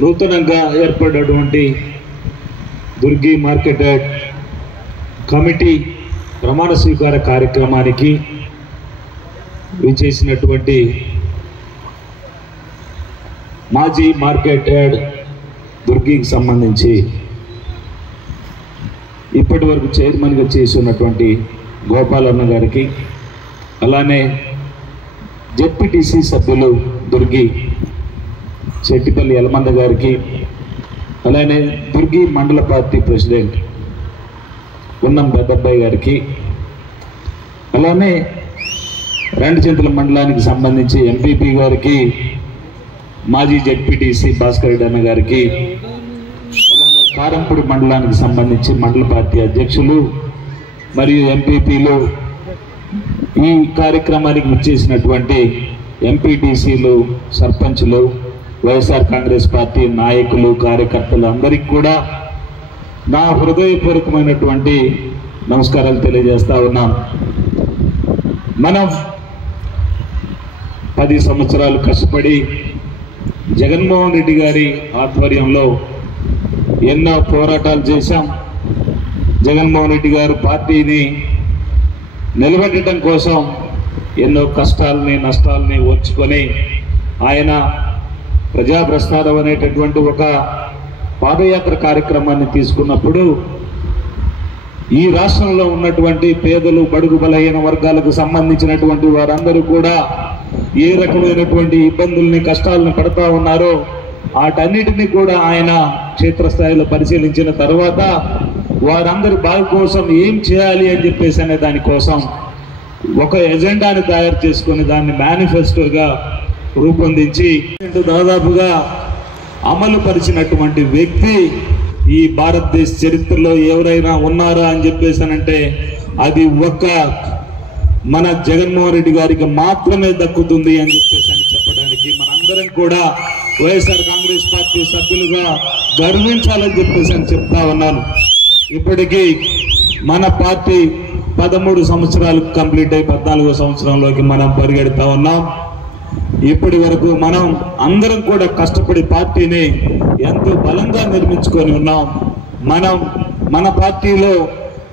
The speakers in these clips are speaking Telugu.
నూతనంగా ఏర్పడినటువంటి దుర్గి మార్కెట్ యార్డ్ కమిటీ ప్రమాణ స్వీకార కార్యక్రమానికి విచ్చేసినటువంటి మాజీ మార్కెట్ యార్డ్ దుర్గికి సంబంధించి ఇప్పటి వరకు చైర్మన్గా చేసి ఉన్నటువంటి గోపాలన్న గారికి, అలానే జెడ్పీటీసీ సభ్యులు దుర్గి చెట్టిపల్లి యలమంద గారికి, అలానే దుర్గి మండల పార్టీ ప్రెసిడెంట్ ఉన్నం పెద్దబ్బాయి గారికి, అలానే రెండుచింతల మండలానికి సంబంధించి ఎంపీపీ గారికి, మాజీ జెడ్పీటీసీ భాస్కర్ రెడ్డి అన్న గారికి, అలానే కారంపూడి మండలానికి సంబంధించి మండల పార్టీ అధ్యక్షులు మరియు ఎంపీపీలు, ఈ కార్యక్రమానికి విచ్చేసినటువంటి ఎంపీటీసీలు, సర్పంచ్లు, వైఎస్ఆర్ కాంగ్రెస్ పార్టీ నాయకులు, కార్యకర్తలు అందరికీ కూడా నా హృదయపూర్వకమైనటువంటి నమస్కారాలు తెలియజేస్తా ఉన్నాం. మనం 10 సంవత్సరాలు కష్టపడి జగన్మోహన్ రెడ్డి గారి ఆధ్వర్యంలో ఎన్నో పోరాటాలు చేశాం. జగన్మోహన్ రెడ్డి గారు పార్టీని నిలబెట్టడం కోసం ఎన్నో కష్టాలని, నష్టాలని ఓర్చుకొని ఆయన ప్రజాప్రస్థానం అనేటటువంటి ఒక పాదయాత్ర కార్యక్రమాన్ని తీసుకున్నప్పుడు ఈ రాష్ట్రంలో ఉన్నటువంటి పేదలు, బడుగు బలహీన వర్గాలకు సంబంధించినటువంటి వారందరూ కూడా ఏ రకమైనటువంటి ఇబ్బందుల్ని, కష్టాలను పడుతూ ఉన్నారో వాటన్నిటినీ కూడా ఆయన క్షేత్రస్థాయిలో పరిశీలించిన తర్వాత వారందరి బాగు కోసం ఏం చేయాలి అని చెప్పేసి అనే దానికోసం ఒక ఎజెండాని తయారు చేసుకొని దాన్ని మేనిఫెస్టోగా రూపొందించి దాదాపుగా అమలు పరిచినటువంటి వ్యక్తి ఈ భారతదేశ చరిత్రలో ఎవరైనా ఉన్నారా అని చెప్పేసానంటే అది ఒక్క మన జగన్మోహన్ రెడ్డి గారికి మాత్రమే దక్కుతుంది అని చెప్పేసి అని చెప్పడానికి మనందరం కూడా వైఎస్ఆర్ కాంగ్రెస్ పార్టీ సభ్యులుగా గర్వించాలని చెప్పేసి అని చెప్తా ఉన్నాను. ఇప్పటికీ మన పార్టీ 13 సంవత్సరాలు కంప్లీట్ అయి 14వ సంవత్సరంలోకి మనం పరిగెడుతూ ఉన్నాం. ఇప్పటి వరకు మనం అందరం కూడా కష్టపడి పార్టీని ఎంతో బలంగా నిర్మించుకొని ఉన్నాం. మన పార్టీలో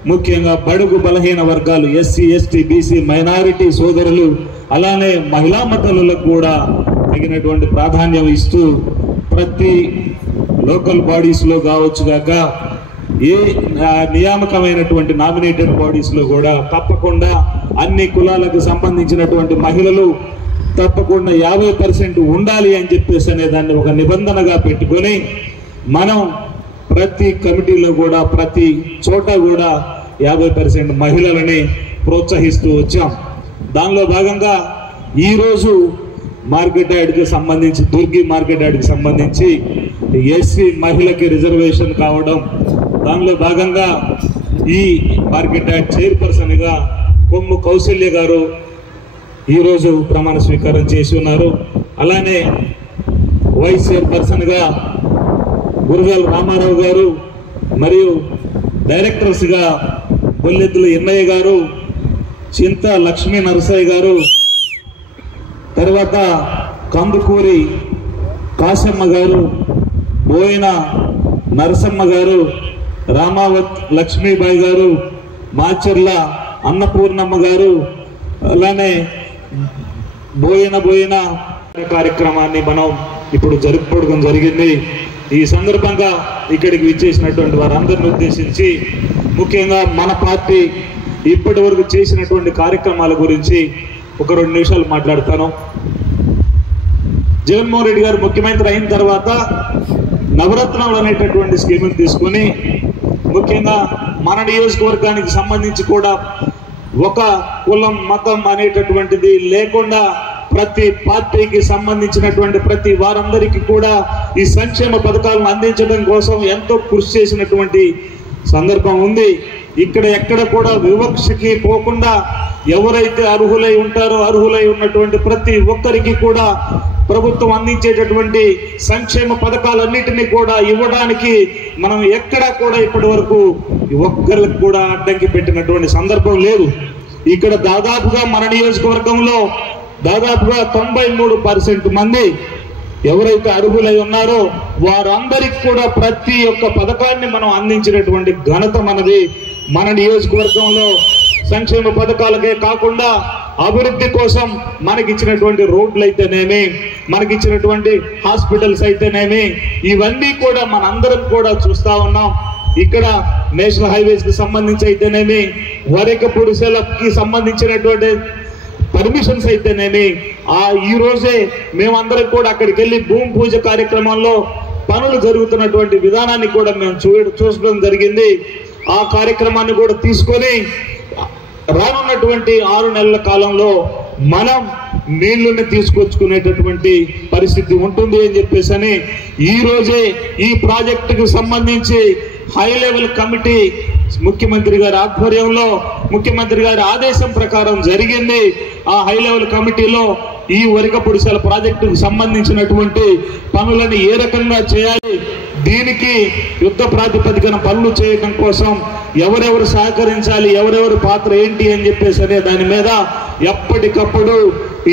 ముఖ్యంగా బడుగు బలహీన వర్గాలు, ఎస్సీ, ఎస్టీ, బీసీ, మైనారిటీ సోదరులు, అలానే మహిళా మతలకు కూడా తగినటువంటి ప్రాధాన్యం ఇస్తూ ప్రతి లోకల్ బాడీస్లో కావచ్చు కాక ఏ నియామకమైనటువంటి నామినేటెడ్ బాడీస్లో కూడా తప్పకుండా అన్ని కులాలకు సంబంధించినటువంటి మహిళలు తప్పకుండా 50% ఉండాలి అని చెప్పేసి అనే దాన్ని ఒక నిబంధనగా పెట్టుకొని మనం ప్రతి కమిటీలో కూడా ప్రతి చోట కూడా 50% మహిళలని ప్రోత్సహిస్తూ వచ్చాం. దానిలో భాగంగా ఈరోజు మార్కెట్ యార్డ్కి సంబంధించి, దుర్గి మార్కెట్ యార్డ్కి సంబంధించి ఎస్సీ మహిళకి రిజర్వేషన్ కావడం, దానిలో భాగంగా ఈ మార్కెట్ యార్డ్ చైర్పర్సన్గా కొమ్ము కౌశల్య గారు ఈరోజు ప్రమాణ స్వీకారం చేసి ఉన్నారు. అలానే వైస్ చైర్పర్సన్గా గురజాల రామారావు గారు మరియు డైరెక్టర్స్గా బొల్లెద్దుల ఎన్నయ్య గారు, చింత లక్ష్మీ నరసయ్య గారు, తర్వాత కందుకూరి కాశమ్మ గారు, బోయిన నరసమ్మ గారు, రామావత్ లక్ష్మీబాయి గారు, మాచర్ల అన్నపూర్ణమ్మ గారు, అలానే బోయిన కార్యక్రమాన్ని మనం ఇప్పుడు జరుపుకోవడం జరిగింది. ఈ సందర్భంగా ఇక్కడికి విచ్చేసినటువంటి వారందరిని ఉద్దేశించి ముఖ్యంగా మన పార్టీ ఇప్పటి వరకు చేసినటువంటి కార్యక్రమాల గురించి ఒక 2 నిమిషాలు మాట్లాడతాను. జగన్మోహన్ రెడ్డి గారు ముఖ్యమంత్రి అయిన తర్వాత నవరత్నాలు అనేటటువంటి స్కీములు తీసుకొని ముఖ్యంగా మన నియోజకవర్గానికి సంబంధించి కూడా ఒక కులం, మతం అనేటటువంటిది లేకుండా ప్రతి పార్టీకి సంబంధించినటువంటి ప్రతి వారందరికీ కూడా ఈ సంక్షేమ పథకాలను అందించడం కోసం ఎంతో కృషి చేసినటువంటి సందర్భం ఉంది. ఇక్కడ ఎక్కడ కూడా వివక్షకి పోకుండా ఎవరైతే అర్హులై ఉంటారో అర్హులై ఉన్నటువంటి ప్రతి ఒక్కరికి కూడా ప్రభుత్వం అందించేటటువంటి సంక్షేమ పథకాలన్నిటినీ కూడా ఇవ్వడానికి మనం ఎక్కడా కూడా ఇప్పటి వరకు ఒక్కరికి కూడా అడ్డంకి పెట్టినటువంటి సందర్భం లేదు. ఇక్కడ దాదాపుగా మన నియోజకవర్గంలో దాదాపుగా 93% మంది ఎవరైతే అర్హులై ఉన్నారో వారందరికి కూడా ప్రతి ఒక్క పథకాన్ని మనం అందించినటువంటి ఘనత మనది. మన నియోజకవర్గంలో సంక్షేమ పథకాలకే కాకుండా అభివృద్ధి కోసం మనకిచ్చినటువంటి రోడ్లు అయితేనేమి, మనకిచ్చినటువంటి హాస్పిటల్స్ అయితేనేమి, ఇవన్నీ కూడా మనందరం కూడా చూస్తా ఉన్నాం. ఇక్కడ నేషనల్ హైవేస్ కి సంబంధించి అయితేనేమి, వరికపుడిసెలకి సంబంధించినటువంటి పర్మిషన్స్ అయితేనేమి, ఈ రోజే మేమందరం కూడా అక్కడికి వెళ్ళి భూమి పూజ కార్యక్రమంలో పనులు జరుగుతున్నటువంటి విధానాన్ని కూడా మేము చూడడం జరిగింది. ఆ కార్యక్రమాన్ని కూడా తీసుకొని రానున్నటువంటి 6 నెలల కాలంలో మనం నీళ్లను తీసుకొచ్చుకునేటటువంటి పరిస్థితి ఉంటుంది అని చెప్పేసి ఈ రోజే ఈ ప్రాజెక్టుకు సంబంధించి హై లెవెల్ కమిటీ ముఖ్యమంత్రి గారి ఆధ్వర్యంలో, ముఖ్యమంత్రి గారి ఆదేశం ప్రకారం జరిగింది. ఆ హై లెవెల్ కమిటీలో ఈ వరికపుడిసెల ప్రాజెక్టుకు సంబంధించినటువంటి పనులను ఏ రకంగా చేయాలి, దీనికి యుద్ధ ప్రాతిపదికన పనులు చేయడం కోసం ఎవరెవరు సహకరించాలి, ఎవరెవరి పాత్ర ఏంటి అని చెప్పేసి అనే దాని మీద ఎప్పటికప్పుడు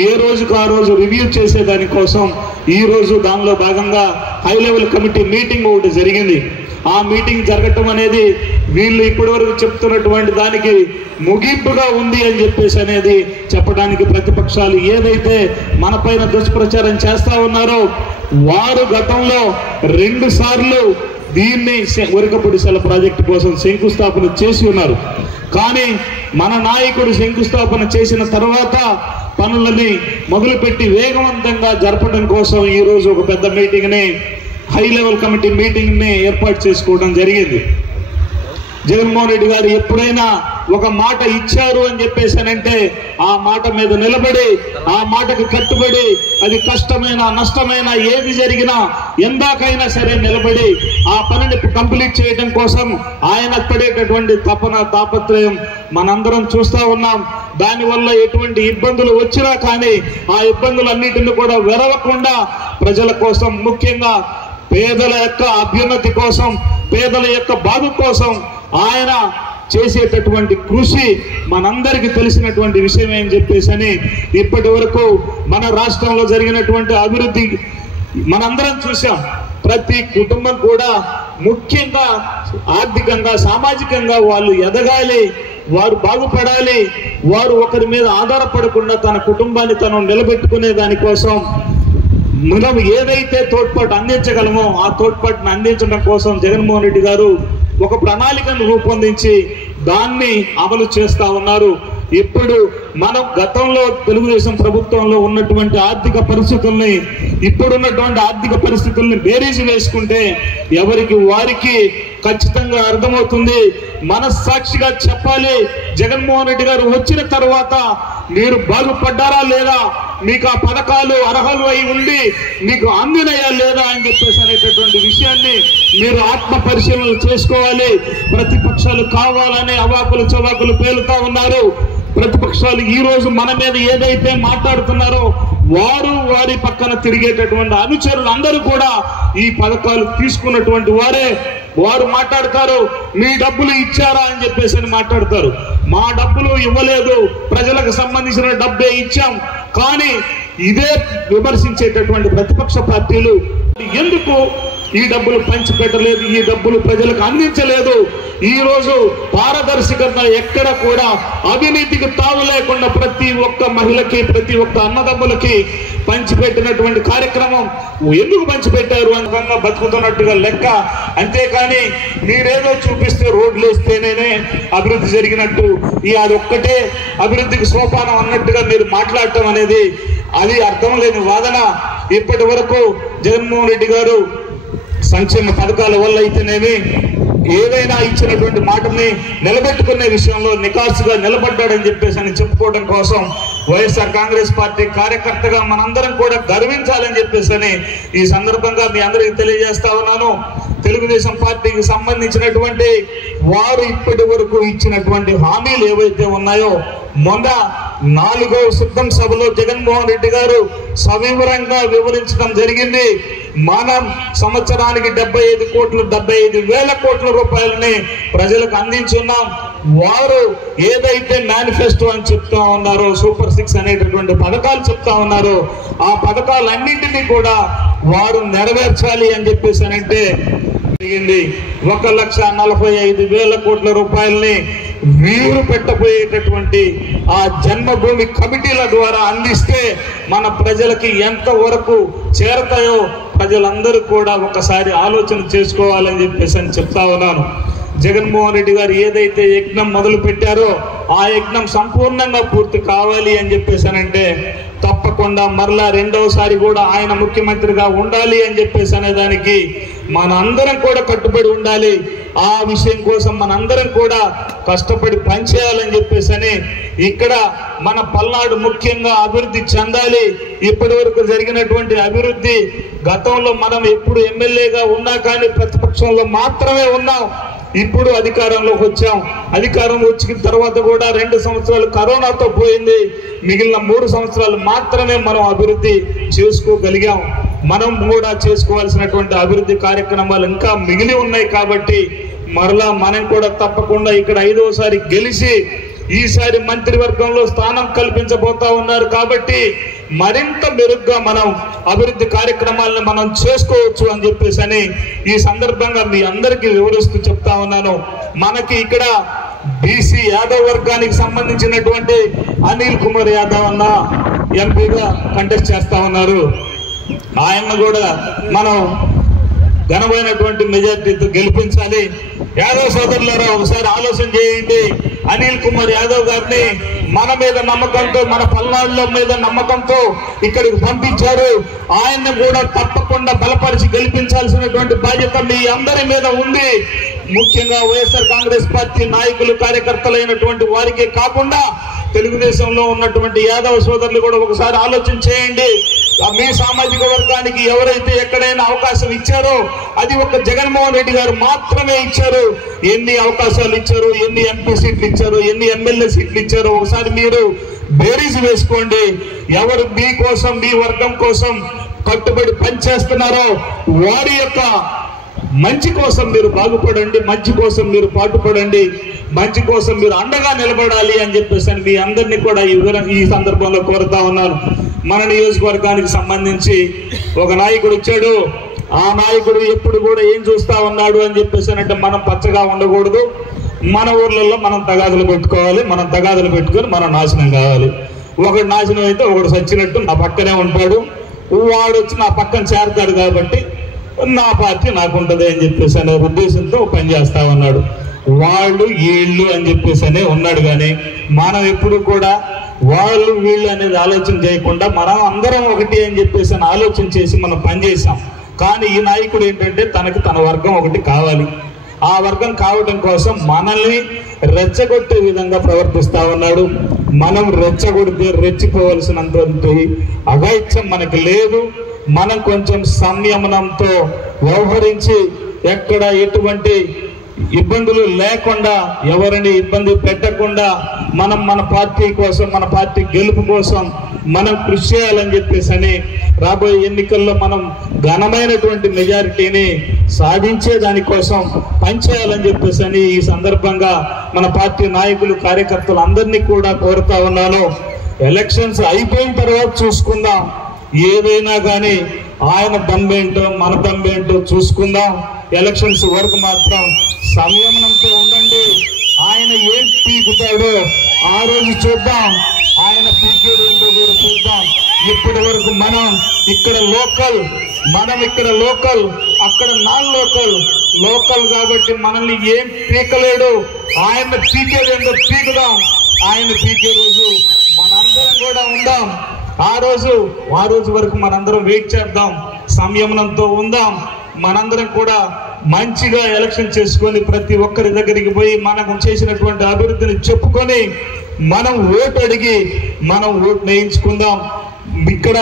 ఏ రోజుకు ఆ రోజు రివ్యూ చేసే దానికోసం ఈ రోజు దానిలో భాగంగా హై లెవెల్ కమిటీ మీటింగ్ ఒకటి జరిగింది. ఆ మీటింగ్ జరగటం అనేది వీళ్ళు ఇప్పటి వరకు చెప్తున్నటువంటి దానికి ముగింపుగా ఉంది అని చెప్పేసి అనేది చెప్పడానికి ప్రతిపక్షాలు ఏదైతే మన పైన దుష్ప్రచారం చేస్తా ఉన్నారో వారు గతంలో 2 సార్లు దీన్ని వరికపుడిసెల ప్రాజెక్టు కోసం శంకుస్థాపన చేసి ఉన్నారు. కానీ మన నాయకుడు శంకుస్థాపన చేసిన తర్వాత పనులని మొదలుపెట్టి వేగవంతంగా జరపడం కోసం ఈ రోజు ఒక పెద్ద మీటింగ్ ని, హై లెవెల్ కమిటీ మీటింగ్ ని ఏర్పాటు చేసుకోవడం జరిగింది. జగన్మోహన్ రెడ్డి గారు ఎప్పుడైనా ఒక మాట ఇచ్చారు అని చెప్పేసానంటే ఆ మాట మీద నిలబడి, ఆ మాటకు కట్టుబడి, అది కష్టమైన నష్టమైన ఏది జరిగినా ఎందాకైనా సరే నిలబడి ఆ పనిని కంప్లీట్ చేయడం కోసం ఆయన పడేటటువంటి తాపత్రయం మనందరం చూస్తా ఉన్నాం. దానివల్ల ఎటువంటి ఇబ్బందులు వచ్చినా కానీ ఆ ఇబ్బందులన్నిటిని కూడా వెరవకుండా ప్రజల కోసం, ముఖ్యంగా పేదల యొక్క అభ్యున్నతి కోసం, పేదల యొక్క బాగు కోసం ఆయన చేసేటటువంటి కృషి మనందరికీ తెలిసినటువంటి విషయం అని చెప్పేసి ఇప్పటి వరకు మన రాష్ట్రంలో జరిగినటువంటి అభివృద్ధి మనందరం చూసాం. ప్రతి కుటుంబం కూడా ముఖ్యంగా ఆర్థికంగా, సామాజికంగా వాళ్ళు ఎదగాలి, వారు బాగుపడాలి, వారు ఒకరి మీద ఆధారపడకుండా తన కుటుంబాన్ని తను నిలబెట్టుకునే దానికోసం మనం ఏదైతే తోడ్పాటు అందించగలమో ఆ తోడ్పాటును అందించడం కోసం జగన్మోహన్ రెడ్డి గారు ఒక ప్రణాళికను రూపొందించి దాన్ని అమలు చేస్తా ఉన్నారు. ఇప్పుడు మనం గతంలో తెలుగుదేశం ప్రభుత్వంలో ఉన్నటువంటి ఆర్థిక పరిస్థితుల్ని, ఇప్పుడున్నటువంటి ఆర్థిక పరిస్థితుల్ని బేరీజు వేసుకుంటే ఎవరికి వారికి ఖచ్చితంగా అర్థమవుతుంది. మనస్సాక్షిగా చెప్పాలి, జగన్మోహన్ రెడ్డి గారు వచ్చిన తర్వాత మీరు బాగుపడ్డారా లేదా, మీకు ఆ పథకాలు అర్హులు అయి ఉండి మీకు అందినయా లేదా అని చెప్పేసి అనేటటువంటి విషయాన్ని మీరు ఆత్మ పరిశీలన చేసుకోవాలి. ప్రతిపక్షాలు కావాలనే అవాకులు చవాకులు పేలుతా ఉన్నారు. ప్రతిపక్షాలు ఈ రోజు మన మీద ఏదైతే మాట్లాడుతున్నారో వారు వారి పక్కన తిరిగేటటువంటి అనుచరులు అందరూ కూడా ఈ పథకాలు తీసుకున్నటువంటి వారే. వారు మాట్లాడతారు, మీ డబ్బులు ఇచ్చారా అని చెప్పేసి మాట్లాడతారు. మా డబ్బులు ఇవ్వలేదు, ప్రజలకు సంబంధించిన డబ్బే ఇచ్చాం. కానీ ఇదే విమర్శించేటటువంటి ప్రతిపక్ష పార్టీలు ఎందుకు ఈ డబ్బులు పంచిపెట్టలేదు, ఈ డబ్బులు ప్రజలకు అందించలేదు, ఈ రోజు పారదర్శకంగా ఎక్కడ కూడా అవినీతికి తావు లేకుండా ప్రతి ఒక్క మహిళకి, ప్రతి ఒక్క అన్నదమ్ములకి పంచిపెట్టినటువంటి కార్యక్రమం ఎందుకు పంచిపెట్టారు అనుకంగా బతుకుతున్నట్టుగా లెక్క. అంతేకాని మీరేదో చూపిస్తే రోడ్లు వేస్తేనే అభివృద్ధి జరిగినట్టు, అది ఒక్కటే అభివృద్ధికి సోపానం అన్నట్టుగా మీరు మాట్లాడటం అనేది అది అర్థం లేని వాదన. ఇప్పటి వరకు జగన్మోహన్ రెడ్డి గారు సంక్షేమ పథకాల వల్ల అయితేనేమి ఏదైనా ఇచ్చినటువంటి మాటని నిలబెట్టుకునే విషయంలో నికాసుగా నిలబడ్డాడని చెప్పేసి చెప్పుకోవడం కోసం వైఎస్ఆర్ కాంగ్రెస్ పార్టీ కార్యకర్తగా మనందరం కూడా గర్వించాలని చెప్పేసి ఈ సందర్భంగా మీ అందరికీ తెలియజేస్తా ఉన్నాను. తెలుగుదేశం పార్టీకి సంబంధించినటువంటి వారు ఇప్పటి వరకు ఇచ్చినటువంటి హామీలు ఏవైతే ఉన్నాయో మొన్న 4వ సిద్ధం సభలో జగన్మోహన్ రెడ్డి గారు సవివరంగా వివరించడం జరిగింది. మనం సంవత్సరానికి 75,000 కోట్ల రూపాయలని ప్రజలకు అందించున్నాం. వారు ఏదైతే మేనిఫెస్టో అని చెప్తా ఉన్నారో, సూపర్ 6 అనేటటువంటి పథకాలు చెప్తా ఉన్నారో, ఆ పథకాలన్నింటినీ కూడా వారు నెరవేర్చాలి అని చెప్పేసి అంటే 1,45,000 కోట్ల రూపాయలని వీరు పెట్టబోయేటటువంటి ఆ జన్మభూమి కమిటీల ద్వారా అందిస్తే మన ప్రజలకి ఎంత వరకు చేరతాయో ప్రజలందరూ కూడా ఒకసారి ఆలోచన చేసుకోవాలని చెప్పేసి అని చెప్తా ఉన్నాను. జగన్మోహన్ రెడ్డి గారు ఏదైతే యజ్ఞం మొదలు పెట్టారో ఆ యజ్ఞం సంపూర్ణంగా పూర్తి కావాలి అని చెప్పేసానంటే తప్పకుండా మరలా రెండవసారి కూడా ఆయన ముఖ్యమంత్రిగా ఉండాలి అని చెప్పేసి అనేదానికి మన అందరం కూడా కట్టుబడి ఉండాలి. ఆ విషయం కోసం మనందరం కూడా కష్టపడి పనిచేయాలని చెప్పేసి ఇక్కడ మన పల్నాడు ముఖ్యంగా అభివృద్ధి చెందాలి. ఇప్పటి వరకు జరిగినటువంటి అభివృద్ధి, గతంలో మనం ఎప్పుడు ఎమ్మెల్యేగా ఉన్నా కానీ ప్రతిపక్షంలో మాత్రమే ఉన్నాం. ఇప్పుడు అధికారంలోకి వచ్చాం. అధికారం వచ్చిన తర్వాత కూడా 2 సంవత్సరాలు కరోనాతో పోయింది. మిగిలిన 3 సంవత్సరాలు మాత్రమే మనం అభివృద్ధి చేసుకోగలిగాం. మనం కూడా చేసుకోవాల్సినటువంటి అభివృద్ధి కార్యక్రమాలు ఇంకా మిగిలి ఉన్నాయి. కాబట్టి మరలా మనం కూడా తప్పకుండా ఇక్కడ 5వసారి గెలిచి ఈసారి మంత్రివర్గంలో స్థానం కల్పించబోతా ఉన్నారు. కాబట్టి మరింత మెరుగ్గా మనం అభివృద్ధి కార్యక్రమాలను మనం చేసుకోవచ్చు అని చెప్పేసి ఈ సందర్భంగా మీ అందరికీ వివరిస్తూ చెప్తా ఉన్నాను. మనకి ఇక్కడ బీసీ యాదవ్ వర్గానికి సంబంధించినటువంటి అనిల్ కుమార్ యాదవ్ అన్న ఎంపీగా కంటెస్ట్ చేస్తా ఉన్నారు. ఆయన కూడా మనం ఘనమైనటువంటి మెజార్టీతో గెలిపించాలి. యాదవ్ సోదరులారా ఒకసారి ఆలోచన చేయండి. అనిల్ కుమార్ యాదవ్ గారిని మన మీద నమ్మకంతో, మన పల్నాడులో మీద నమ్మకంతో ఇక్కడికి పంపించారు. ఆయన్ని కూడా తప్పకుండా బలపరిచి గెలిపించాల్సినటువంటి బాధ్యత మీ అందరి మీద ఉంది. ముఖ్యంగా వైఎస్ఆర్ కాంగ్రెస్ పార్టీ నాయకులు, కార్యకర్తలైనటువంటి వారికే కాకుండా తెలుగుదేశంలో ఉన్నటువంటి యాదవ్ సోదరులు కూడా ఒకసారి ఆలోచన చేయండి. మీ సామాజిక వర్గానికి ఎవరైతే ఎక్కడైనా అవకాశం ఇచ్చారో అది ఒక జగన్మోహన్ రెడ్డి గారు మాత్రమే ఇచ్చారు. ఎన్ని అవకాశాలు ఇచ్చారు, ఎన్ని ఎంపీ సీట్లు ఇచ్చారు, ఎన్ని ఎమ్మెల్యే సీట్లు ఇచ్చారో ఒకసారి మీరు బేరీజ్ వేసుకోండి. ఎవరు మీ కోసం, మీ వర్గం కోసం కట్టుబడి పనిచేస్తున్నారో వారి యొక్క మంచి కోసం మీరు బాగుపడండి, మంచి కోసం మీరు పాటుపడండి, మంచి కోసం మీరు అండగా నిలబడాలి అని చెప్పేసి మీ అందరినీ కూడా ఈ సందర్భంలో కోరుతా ఉన్నాను. మన నియోజకవర్గానికి సంబంధించి ఒక నాయకుడు వచ్చాడు. ఆ నాయకుడు ఎప్పుడు కూడా ఏం చూస్తా ఉన్నాడు అని చెప్పేసి అంటే మనం పచ్చగా ఉండకూడదు. మన ఊర్లలో మనం తగాదులు పెట్టుకోవాలి. మనం తగాదులు పెట్టుకొని మనం నాశనం కావాలి. ఒకడు నాశనం అయితే ఒకడు చచ్చినట్టు నా పక్కనే ఉంటాడు. వాడు వచ్చి నా పక్కన చేరతాడు కాబట్టి నా పార్టీ నాకుంటది అని చెప్పేసి అనే ఉద్దేశంతో పనిచేస్తా ఉన్నాడు. వాళ్ళు వీళ్ళు అని చెప్పేసి ఉన్నాడు. కానీ మనం ఎప్పుడు కూడా వాళ్ళు వీళ్ళు అనేది ఆలోచన చేయకుండా మనం అందరం ఒకటి అని చెప్పేసి ఆలోచన చేసి మనం పనిచేసాం. కానీ ఈ నాయకుడు ఏంటంటే తనకి తన వర్గం ఒకటి కావాలి. ఆ వర్గం కావడం కోసం మనల్ని రెచ్చగొట్టే విధంగా ప్రవర్తిస్తా ఉన్నాడు. మనం రెచ్చగొడితే రెచ్చిపోవలసినంత అఘాయిత్యం మనకి లేదు. మనం కొంచెం సంయమనంతో వ్యవహరించి ఎక్కడ ఎటువంటి ఇబ్బందులు లేకుండా, ఎవరిని ఇబ్బంది పెట్టకుండా మనం మన పార్టీ కోసం, మన పార్టీ గెలుపు కోసం మనం కృషి చేయాలని చెప్పేసి రాబోయే ఎన్నికల్లో మనం ఘనమైనటువంటి మెజారిటీని సాధించే దానికోసం పనిచేయాలని చెప్పేసి ఈ సందర్భంగా మన పార్టీ నాయకులు, కార్యకర్తలు అందరినీ కూడా కోరుతా ఉన్నాను. ఎలక్షన్స్ అయిపోయిన తర్వాత చూసుకుందాం. ఏదైనా కానీ ఆయన దమ్మేంటో మన దమ్మేంటో చూసుకుందాం. ఎలక్షన్స్ వరకు మాత్రం సంయమనంతో ఉండండి. ఆయన ఏం పీకుతాడో ఆ రోజు చూద్దాం. ఆయన పీకేది ఏంటో కూడా చూద్దాం. ఇప్పటి వరకు మనం ఇక్కడ లోకల్, అక్కడ నాన్ లోకల్ కాబట్టి మనల్ని ఏం పీకలేడు. ఆయన పీకేది ఏంటో పీకుదాం. ఆయన పీకే రోజు మనందరం కూడా ఉందాం. ఆ రోజు వరకు మనందరం వెయిట్ చేద్దాం. సంయమనంతో ఉందాం. మనందరం కూడా మంచిగా ఎలక్షన్ చేసుకొని ప్రతి ఒక్కరి దగ్గరికి పోయి మనం చేసినటువంటి అభివృద్ధిని చెప్పుకొని మనం ఓటు అడిగి మనం ఓటు వేయించుకుందాం. ఇక్కడ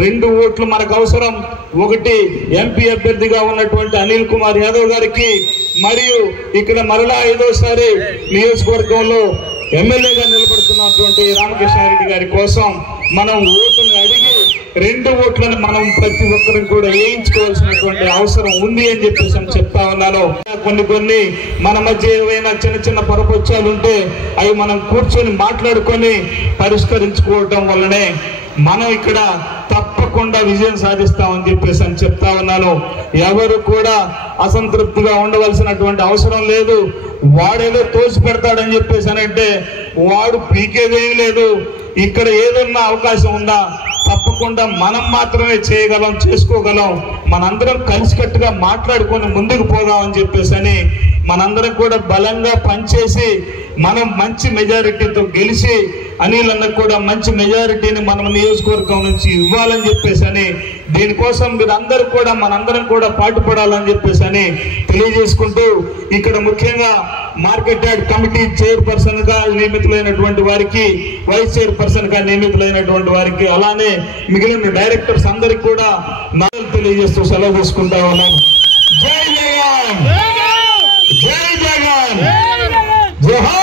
2 ఓట్లు మనకు అవసరం. ఒకటి ఎంపీ అభ్యర్థిగా ఉన్నటువంటి అనిల్ కుమార్ యాదవ్ గారికి, మరియు ఇక్కడ మరలా 5వసారి నియోజకవర్గంలో ఎమ్మెల్యేగా నిలబడుతున్నటువంటి రామకృష్ణారెడ్డి గారి కోసం మనం ఓటుని అడిగి 2 ఓట్లను మనం ప్రతి ఒక్కరికి కూడా వేయించుకోవాల్సినటువంటి అవసరం ఉంది అని చెప్పేసి చెప్తా ఉన్నాను. కొన్ని మన మధ్య ఏవైనా చిన్న పొరపచ్చాలు ఉంటే అవి మనం కూర్చొని మాట్లాడుకొని పరిష్కరించుకోవటం వల్లనే మనం ఇక్కడ తప్పకుండా విజయం సాధిస్తామని చెప్పేసి చెప్తా ఉన్నాను. ఎవరు కూడా అసంతృప్తిగా ఉండవలసినటువంటి అవసరం లేదు. వాడేదో తోసి పెడతాడని చెప్పేసి అంటే వాడు పీకేదేమీ లేదు. ఇక్కడ ఏదన్నా అవకాశం ఉందా తప్పకుండా మనం మాత్రమే చేయగలం, చేసుకోగలం. మనందరం కలిసికట్టుగా మాట్లాడుకొని ముందుకు పోదామని చెప్పేసి మనందరం కూడా బలంగా పనిచేసి మనం మంచి మెజారిటీతో గెలిచి అనిల్ అన్నకు కూడా మంచి మెజారిటీని మనం నియోజకవర్గం నుంచి ఇవ్వాలని చెప్పేసి దీనికోసం మీరందరూ కూడా మనందరం కూడా పాటుపడాలని చెప్పేసి తెలియజేసుకుంటూ ఇక్కడ ముఖ్యంగా మార్కెట్ యార్డ్ కమిటీ చైర్పర్సన్ గా నియమితులైనటువంటి వారికి, వైస్ చైర్పర్సన్ గా నియమితులైనటువంటి వారికి, అలానే మిగిలిన డైరెక్టర్స్ అందరికి కూడా నాలుగు తెలియజేస్తూ సెలవు తీసుకుంటా ఉన్నాను. జై జగన్, జై జగన్, జై